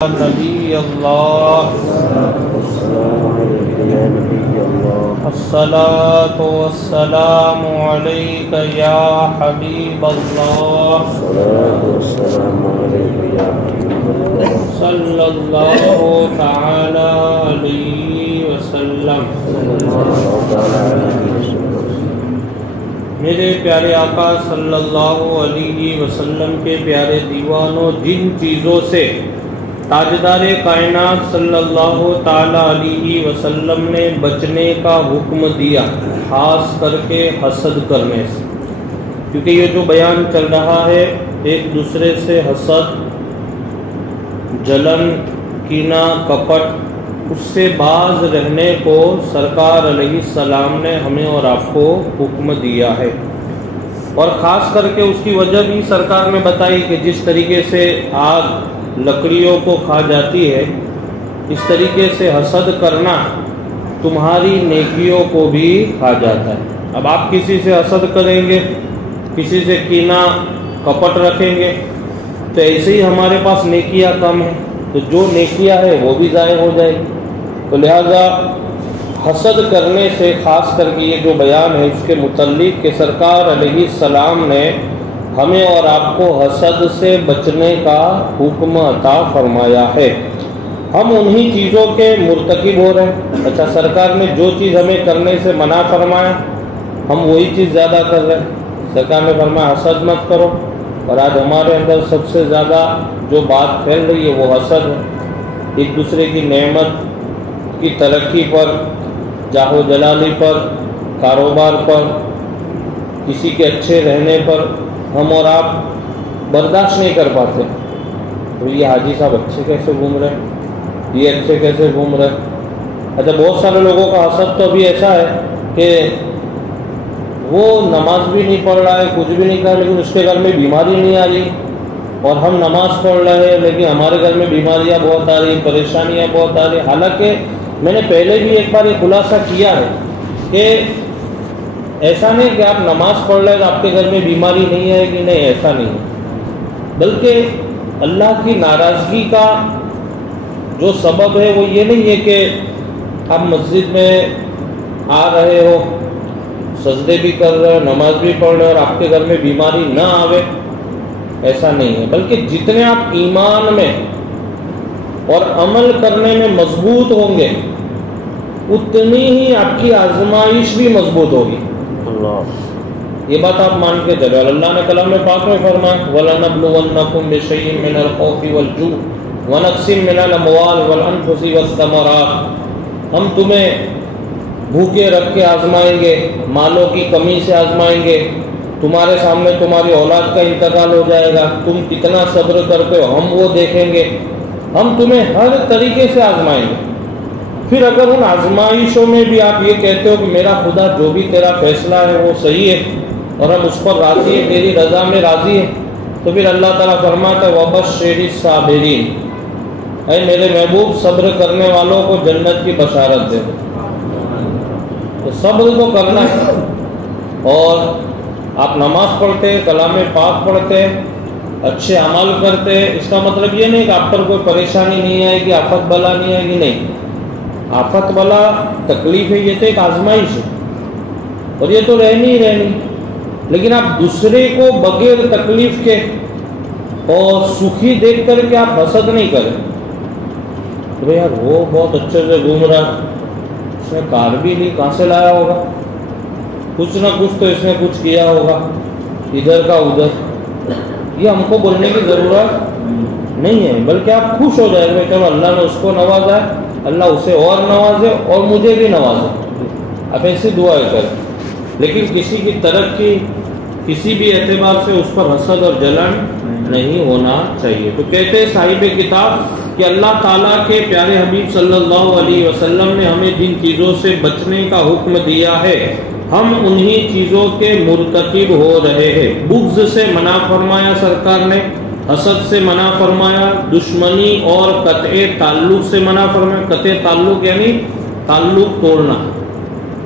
نبی اللہ الصلاۃ والسلام علیک یا حبیب اللہ صلی اللہ تعالی علیہ وسلم۔ میرے پیارے آقا صلی اللہ علیہ وسلم کے پیارے دیوانوں، جن چیزوں سے تاجدار کائنات صلی اللہ تعالی علیہ وسلم نے بچنے کا حکم دیا، خاص کر کے حسد کرنے سے، کیونکہ یہ جو بیان چل رہا ہے ایک دوسرے سے حسد، جلن، کینہ، کپٹ، اس سے باز رہنے کو سرکار علیہ السلام نے ہمیں اور آپ کو حکم دیا ہے، اور خاص کر کے اس کی وجہ بھی سرکار نے بتائی کہ جس طریقے سے آگ لکڑیوں کو کھا جاتی ہے، اس طریقے سے حسد کرنا تمہاری نیکیوں کو بھی کھا جاتا ہے۔ اب آپ کسی سے حسد کریں گے، کسی سے کینہ کپٹ رکھیں گے، تو ایسے ہی ہمارے پاس نیکیاں کم ہیں، تو جو نیکیاں ہیں وہ بھی ضائع ہو جائے گی۔ تو لہذا حسد کرنے سے خاص کر کے یہ جو بیان ہے اس کے متعلق کہ سرکار علیہ السلام نے ہمیں اور آپ کو حسد سے بچنے کا حکم عطا فرمایا ہے۔ ہم انہی چیزوں کے مرتکب ہو رہے ہیں۔ اچھا، سرکار نے جو چیز ہمیں کرنے سے منع فرمایا ہم وہی چیز زیادہ کر رہے ہیں۔ سرکار نے فرمایا حسد مت کرو، اور آج ہمارے اندر سب سے زیادہ جو بات پھیل رہی ہے وہ حسد ہے۔ ایک دوسرے کی نعمت کی ترقی پر، جاہ و جلالی پر، کاروبار پر، کسی کے اچھے رہنے پر ہم اور آپ برداشت نہیں کر پاتے۔ تو یہ حاجی صاحب اچھے کیسے گھوم رہے ہیں، یہ اچھے کیسے گھوم رہے ہیں۔ اچھا، بہت سارے لوگوں کا حسد تو ابھی ایسا ہے کہ وہ نماز بھی نہیں پڑھ رہا ہے، کچھ بھی نہیں کر رہا، لیکن اس کے گھر میں بیماری نہیں آ رہی، اور ہم نماز پڑھ رہے ہیں لیکن ہمارے گھر میں بیماریاں بہت آ رہی، پریشانیاں بہت آ رہی۔ حالانکہ میں نے پہلے بھی ایک بار یہ خلاصہ کیا ہے کہ ایسا نہیں کہ آپ نماز پڑھ رہے تو آپ کے گھر میں بیماری نہیں آئے گی، نہیں، ایسا نہیں ہے، بلکہ اللہ کی ناراضگی کا جو سبب ہے وہ یہ نہیں ہے کہ آپ مسجد میں آ رہے ہو، سجدے بھی کر رہے ہو، نماز بھی پڑھ رہے ہو اور آپ کے گھر میں بیماری نہ آوے، ایسا نہیں ہے، بلکہ جتنے آپ ایمان میں اور عمل کرنے میں مضبوط ہوں گے اتنی ہی آپ کی آزمائش بھی مضبوط ہوگی۔ یہ بات آپ مان کے چلو۔ اللہ نے کلام پاک میں فرمایا وَلَنَبْلُوَنَّكُمْ بِشَيْءٍ مِّنَ الْخَوْفِ وَالْجُوعِ وَنَقْصٍ مِّنَ الْأَمْوَالِ وَالْأَنفُسِ وَالثَّمَرَاتِ، ہم تمہیں بھوکے رکھ کے آزمائیں گے، مالوں کی کمی سے آزمائیں گے، تمہارے سامنے تمہاری اولاد کا انتقال ہو جائے گا، تم کتنا صبر کرتے ہو ہم وہ دیکھیں گے، ہم تمہیں ہر طریقے سے آزمائیں گے۔ پھر اگر ان آزمائشوں میں بھی آپ یہ کہتے ہو کہ میرا خدا جو بھی تیرا فیصلہ ہے وہ صحیح ہے اور ہم اس پر راضی ہیں، تیری رضا میں راضی ہیں، تو پھر اللہ تعالیٰ فرماتا ہے وَبَشِّرِ الصَّابِرِينَ، اے میرے محبوب صبر کرنے والوں کو جنت کی بشارت دے۔ تو صبر تو کرنا ہے، اور آپ نماز پڑھتے، کلام پاک پڑھتے، اچھے عمل کرتے، اس کا مطلب یہ نہیں کہ آپ پر کوئی پریشانی نہیں آئے گی، آفت بلا نہیں آئے گی، نہیں، آفت بلا تکلیف ہے، یہ تو ایک آزمائش ہے اور یہ تو رہنی ہی رہنی، لیکن آپ دوسرے کو بغیر تکلیف کے اور سکھی دیکھ کر کے آپ حسد نہیں کریں۔ تو یار وہ بہت اچھے سے گھوم رہا ہے، اس نے کار بھی لی، کہاں سے لایا ہوگا، کچھ نہ کچھ تو اس نے کچھ کیا ہوگا، ادھر کا ادھر، یہ ہم کو بولنے کی ضرورت نہیں ہے، بلکہ آپ خوش ہو جائیں گے چلو اللہ نے اس کو نوازا ہے، اللہ اسے اور نوازے اور مجھے بھی نوازے، اب ایسی دعائیں کریں۔ لیکن کسی کی ترقی کسی بھی اعتبار سے اس پر حسد اور جلن نہیں ہونا چاہیے۔ تو کہتے ہیں صاحب کتاب کہ اللہ تعالیٰ کے پیارے حبیب صلی اللہ علیہ وسلم نے ہمیں جن چیزوں سے بچنے کا حکم دیا ہے ہم انہی چیزوں کے مرتکب ہو رہے ہیں۔ بغض سے منع فرمایا سرکار نے، حسد سے منع فرمایا، دشمنی اور قطع تعلق سے منع فرمایا۔ قطع تعلق یعنی تعلق توڑنا،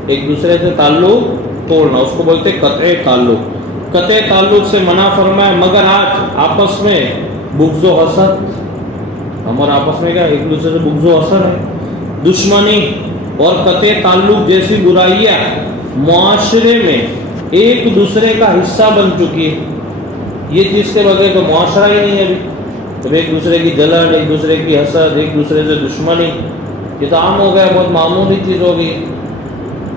ایک دوسرے سے تعلق توڑنا، اس کو بولتے قطع تعلق۔ قطع تعلق سے منع فرمایا، مگر آج آپس میں بغض و حسد، ہم اور آپس میں کیا ایک دوسرے سے بغض و حسد ہے، دشمنی اور قطع تعلق جیسی برائیاں معاشرے میں ایک دوسرے کا حصہ بن چکی ہے۔ یہ چیز کے بغیر تو معاشرہ ہی نہیں ہے ابھی۔ تو ایک دوسرے کی جلن، ایک دوسرے کی حسد، ایک دوسرے سے دشمنی، یہ تو عام ہو گیا، بہت معمولی چیز ہو گئی۔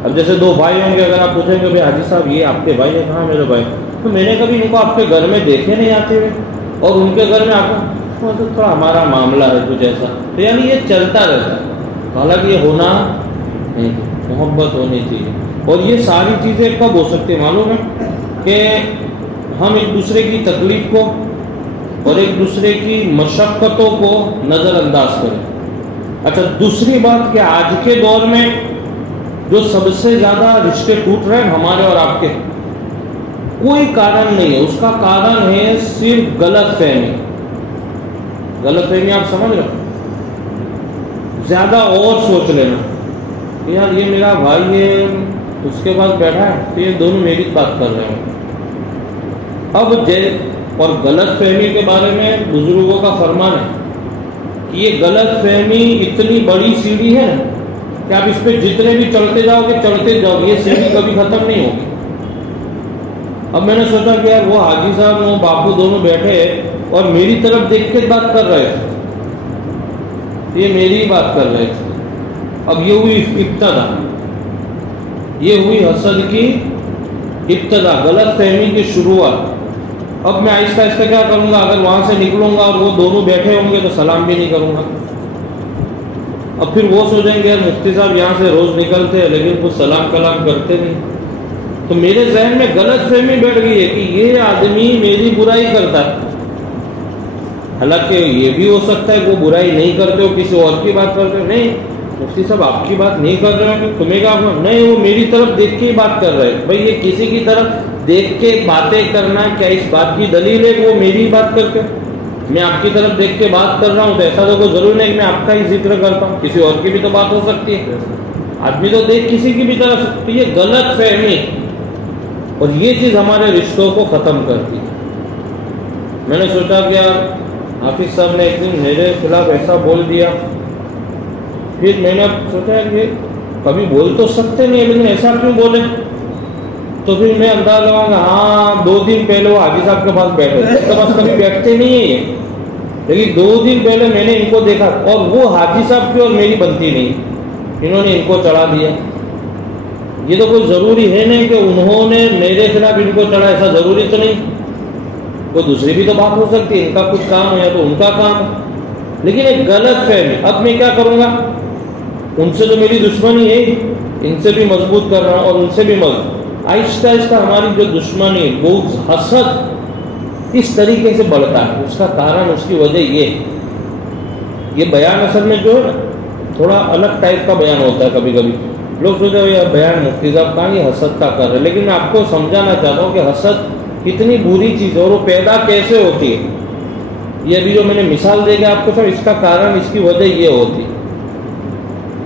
اب جیسے دو بھائی ہوں گے، اگر آپ پوچھیں گے حاجی صاحب یہ آپ کے بھائی ہیں؟ کہاں میرے بھائی؟ تو میں نے کبھی ان کو آپ کے گھر میں دیکھے نہیں آتے ہوئے، اور ان کے گھر میں آپ کو تھوڑا ہمارا معاملہ ہے کچھ ایسا، تو یعنی یہ چلتا رہتا ہے۔ حالانکہ یہ ہونا نہیں، محبت ہونی چاہیے۔ اور یہ ساری چیزیں کب ہو سکتی ہیں معلوم ہے؟ کہ ہم ایک دوسرے کی تکلیف کو اور ایک دوسرے کی مشقتوں کو نظر انداز کریں۔ اچھا، دوسری بات کہ آج کے دور میں جو سب سے زیادہ رشتے ٹوٹ رہے ہیں ہمارے اور آپ کے، کوئی کارن نہیں ہے، اس کا کارن ہے صرف غلط فہمی۔ غلط فہمی آپ سمجھ رہے ہو؟ زیادہ اور سوچ لینا کہ یار یہ میرا بھائی ہے، اس کے پاس بیٹھا ہے تو یہ دونوں میری بات کر رہے ہیں۔ اور غلط فہمی کے بارے میں بزرگوں کا فرمان ہے کہ یہ غلط فہمی اتنی بڑی سیڑھی ہے کہ آپ اس پہ جتنے بھی چڑھتے جاؤ گے یہ سیڑھی کبھی ختم نہیں ہوگی۔ اب میں نے سوچا کہ یار وہ حاجی صاحب وہ باپو دونوں بیٹھے اور میری طرف دیکھ کے بات کر رہے تھے، یہ میری ہی بات کر رہے تھے۔ اب یہ ہوئی ابتدا، یہ ہوئی حسد کی ابتدا، غلط فہمی کی شروعات۔ اب میں آہستہ آہستہ کیا کروں گا؟ اگر وہاں سے نکلوں گا اور وہ دونوں بیٹھے ہوں گے تو سلام بھی نہیں کروں گا۔ اب پھر وہ سوچیں گے مفتی صاحب یہاں سے روز نکلتے ہیں لیکن کچھ سلام کلام کرتے نہیں، تو میرے ذہن میں غلط فہمی بیٹھ گئی ہے کہ یہ آدمی میری برائی کرتا ہے۔ حالانکہ یہ بھی ہو سکتا ہے کہ وہ برائی نہیں کرتے ہو، کسی اور کی بات کرتے ہو۔ نہیں مفتی صاحب آپ کی بات نہیں کر رہے ہو، تمہیں کیا نہیں، وہ میری طرف دیکھ کے ہی بات کر رہے ہیں۔ بھائی یہ کسی کی طرف دیکھ کے باتیں کرنا کیا اس بات کی دلیل ہے کہ وہ میری بات کرتے؟ میں آپ کی طرف دیکھ کے بات کر رہا ہوں تو ایسا تو کوئی ضروری نہیں کہ میں آپ کا ہی ذکر کرتا ہوں، کسی اور کی بھی تو بات ہو سکتی ہے۔ آدمی تو دیکھ کسی کی بھی طرف، تو یہ غلط فہمی اور یہ چیز ہمارے رشتوں کو ختم کرتی ہے۔ میں نے سوچا کہ یار حافظ صاحب نے ایک دن میرے خلاف ایسا بول دیا، پھر میں نے سوچا کہ کبھی بول تو سکتے نہیں لیکن ایسا کیوں بولے؟ تو پھر میں انداز لگا کہ ہاں 2 دن پہلے وہ حاجی صاحب کے پاس بیٹھے، اس کے پاس کبھی بیٹھتے نہیں ہیں یہ، لیکن 2 دن پہلے میں نے ان کو دیکھا اور وہ حاجی صاحب کی اور میری بنتی نہیں، انہوں نے ان کو چڑھا دیا۔ یہ تو کوئی ضروری ہے نہیں کہ انہوں نے میرے خلاف ان کو چڑھا، ایسا ضروری تو نہیں، کوئی دوسری بھی تو بات ہو سکتی ہے، ان کا کچھ کام ہے تو ان کا کام ہے، لیکن ایک غلط فہمی۔ اب میں کیا کروں گا؟ ان سے تو میری دشمنی ہے، ان سے بھی مضبوط کر رہا ہوں اور ان سے بھی مضبوط، آہستہ آہستہ ہماری جو دشمنی، بغض، حسد اس طریقے سے بڑھتا ہے۔ اس کا کارن، اس کی وجہ یہ ہے، یہ بیان اصل میں جو ہے تھوڑا الگ ٹائپ کا بیان ہوتا ہے۔ کبھی کبھی لوگ سوچتے ہیں یار بیان مفتی صاحب کہاں یہ حسد کا کر رہے، لیکن میں آپ کو سمجھانا چاہتا ہوں کہ حسد کتنی بری چیز ہے اور وہ پیدا کیسے ہوتی ہے۔ یہ ابھی جو میں نے مثال دے گا آپ کو سر، اس کا کارن، اس کی وجہ یہ ہوتی ہے۔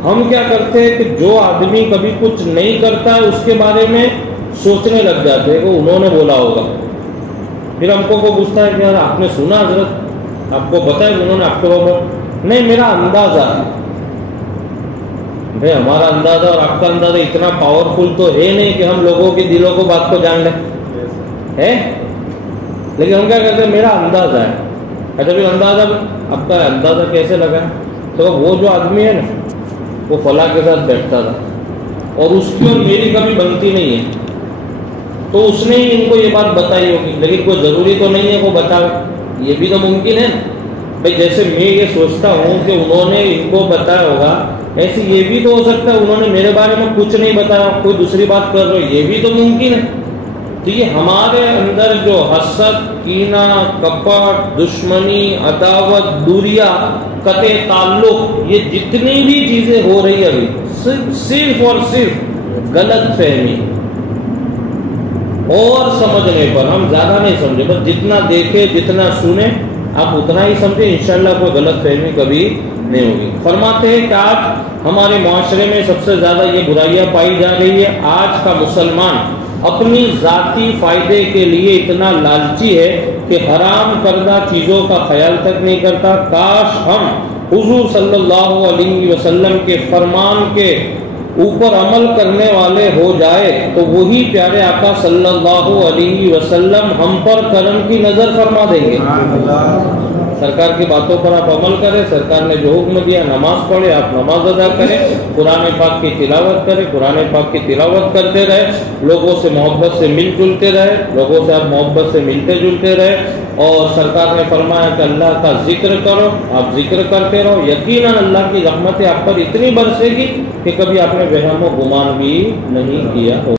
ہم کیا کرتے ہیں کہ جو آدمی کبھی کچھ نہیں کرتا ہے اس کے بارے میں سوچنے لگ جاتے ہیں کہ انہوں نے بولا ہوگا، پھر ہم کو پوچھتا ہے کہ یار آپ نے سنا حضرت، آپ کو بتایا انہوں نے آپ کو بولا؟ نہیں، میرا اندازہ ہے۔ بھائی ہمارا اندازہ اور آپ کا اندازہ اتنا پاورفل تو ہے نہیں کہ ہم لوگوں کے دلوں کو بات کو جان لیں، ہے؟ لیکن ہم کیا کہتے ہیں میرا اندازہ ہے۔ اچھا پھر اندازہ، آپ کا اندازہ کیسے لگا؟ تو وہ جو آدمی ہے نا وہ فلاں کے ساتھ بیٹھتا تھا اور اس کی اور میری کبھی بنتی نہیں ہے، تو اس نے ہی ان کو یہ بات بتائی ہوگی، لیکن کوئی ضروری تو نہیں ہے وہ بتاوے، یہ بھی تو ممکن ہے نا۔ بھائی جیسے میں یہ سوچتا ہوں کہ انہوں نے ان کو بتایا ہوگا، ایسے یہ بھی تو ہو سکتا ہے انہوں نے میرے بارے میں کچھ نہیں بتایا، کوئی دوسری بات کر رہے، یہ بھی تو ممکن ہے۔ تو یہ ہمارے اندر جو حسد، کینہ، کپٹ، دشمنی، عداوت، دوریہ، قطع تعلق، یہ جتنی بھی چیزیں ہو رہی ہیں ابھی صرف اور صرف غلط فہمی اور سمجھنے پر۔ ہم زیادہ نہیں سمجھے، بس جتنا دیکھے جتنا سنے آپ اتنا ہی سمجھے، انشاءاللہ کوئی غلط فہمی کبھی نہیں ہوگی۔ فرماتے ہیں کہ آج ہمارے معاشرے میں سب سے زیادہ یہ برائیاں پائی جا رہی ہے۔ آج کا مسلمان اپنی ذاتی فائدے کے لیے اتنا لالچی ہے کہ حرام کردہ چیزوں کا خیال تک نہیں کرتا۔ کاش ہم حضور صلی اللہ علیہ وسلم کے فرمان کے اوپر عمل کرنے والے ہو جائے تو وہی پیارے آقا صلی اللہ علیہ وسلم ہم پر کرم کی نظر فرما دیں گے۔ سرکار کی باتوں پر آپ عمل کریں، سرکار نے جو حکم دیا نماز پڑھے، آپ نماز ادا کریں، قرآن پاک کی تلاوت کریں، قرآن پاک کی تلاوت کرتے رہے، لوگوں سے محبت سے مل جلتے رہے، لوگوں سے آپ محبت سے ملتے جلتے رہے، اور سرکار نے فرمایا کہ اللہ کا ذکر کرو، آپ ذکر کرتے رہو، یقیناً اللہ کی رحمتیں آپ پر اتنی برسے گی کہ کبھی آپ نے وہم و گمان بھی نہیں کیا ہو۔